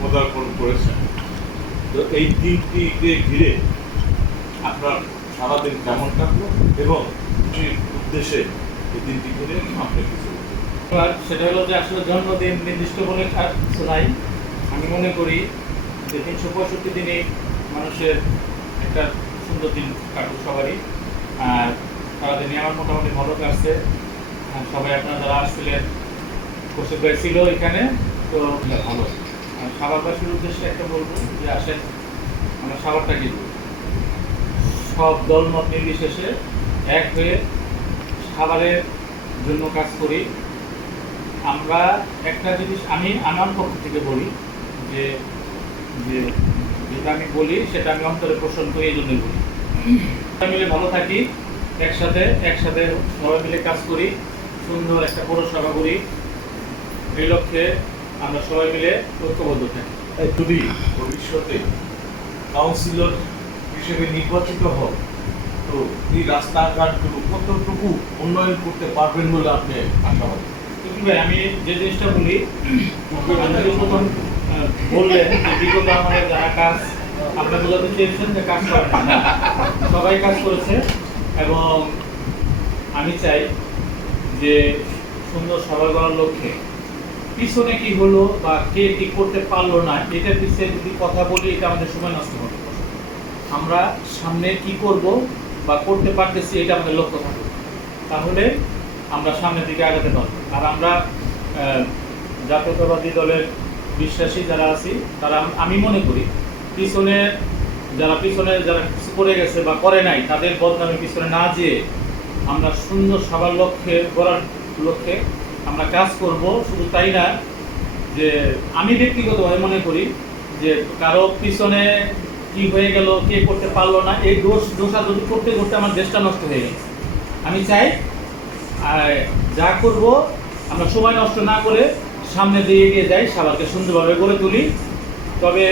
পদার্পণ করেছেন। তো এই দিনটিকে ঘিরে আপনার সারাদিন কেমন কাটলো এবং কি উদ্দেশ্যে এই দিনটি ঘিরে আপনি কিছু সেটা হলো যে আসলে জন্মদিন নির্দিষ্ট বলে নাই। আমি মনে করি যে তিনশো পঁয়ষট্টি দিনে মানুষের একটা সুন্দর দিন কাটুক সবারই। আর সারাদিনই আমার মোটামুটি ভালো কাটছে। সবাই আপনারা যারা আসছিলেন, কৌশিক ভাই ছিল এখানে, তো ভালো। সাবারবাসীর উদ্দেশ্যে একটা বলব যে আসেন, আমরা সাবারটা কিনব সব দলমত নির্বিশেষে এক হয়ে খাবারের জন্য কাজ করি। আমরা একটা জিনিস আমি আমার পক্ষ থেকে বলি যে যেটা আমি বলি সেটা আমি অন্তরে পোষণ করি, এই জন্যই বলি। মিলে ভালো থাকি, একসাথে একসাথে সবাই মিলে কাজ করি, সুন্দর একটা পৌরসভা করি। এই লক্ষ্যে আমরা সবাই মিলে ঐক্যবদ্ধ থাকি। তাই যদি ভবিষ্যতে কাউন্সিলর হিসেবে নির্বাচিত হন তো এই রাস্তাঘাটগুলো কতটুকু উন্নয়ন করতে পারবেন বলে আপনি আশাবাদী? ভাই আমি যে জিনিসটা বলি প্রথম বললেন যে বিগত আমাদের যারা কাজ আপনার বোঝাতে চেয়েছেন যে কাজ করে না। সবাই কাজ করেছে এবং আমি চাই যে সুন্দর সবাই করার লক্ষ্যে পিছনে কি হলো বা কে কি করতে পারল না, এটার পিছনে যদি কথা বলি, এটা আমাদের সময় নষ্ট হবে। আমরা সামনে কি করব বা করতে পারতেছি, এটা আমাদের লক্ষ্য থাকবে। তাহলে আমরা সামনের দিকে আগাতে পারব। আর আমরা জাতীয়তাবাদী দলের বিশ্বাসী যারা আছি, তারা আমি মনে করি, পিছনে যারা পিছনে, যারা কিছু করে গেছে বা করে নাই, তাদের বদনামে পিছনে না যেয়ে আমরা সুন্দর সবার লক্ষ্যে করার লক্ষ্যে আমরা কাজ করব, শুধু তাই না, যে আমি ব্যক্তিগতভাবে মনে করি যে কারও পিছনে কি হয়ে গেল, কে করতে পারল না, এই দোষ দোষা যদি করতে করতে আমার দেশটা নষ্ট হয়ে গেছে। আমি চাই আর যা করব, আমরা সময় নষ্ট না করে সামনে দিয়ে এগিয়ে যাই, সবাইকে সুন্দরভাবে গড়ে তুলি। তবে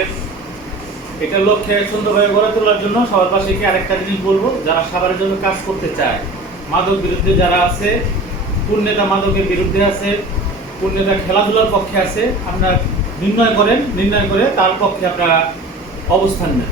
এটা লক্ষ্যে সুন্দরভাবে গড়ে তোলার জন্য সবার পাশে কি আরেকটা জিনিস বলব? যারা সবার জন্য কাজ করতে চায়, মাদক বিরুদ্ধে যারা আছে কোন নেতা মাদকের বিরুদ্ধে আছে, কোন নেতা খেলাধুলার পক্ষে আছে, আপনারা নির্ণয় করেন, নির্ণয় করে তার পক্ষে আপনারা অবস্থান নেন।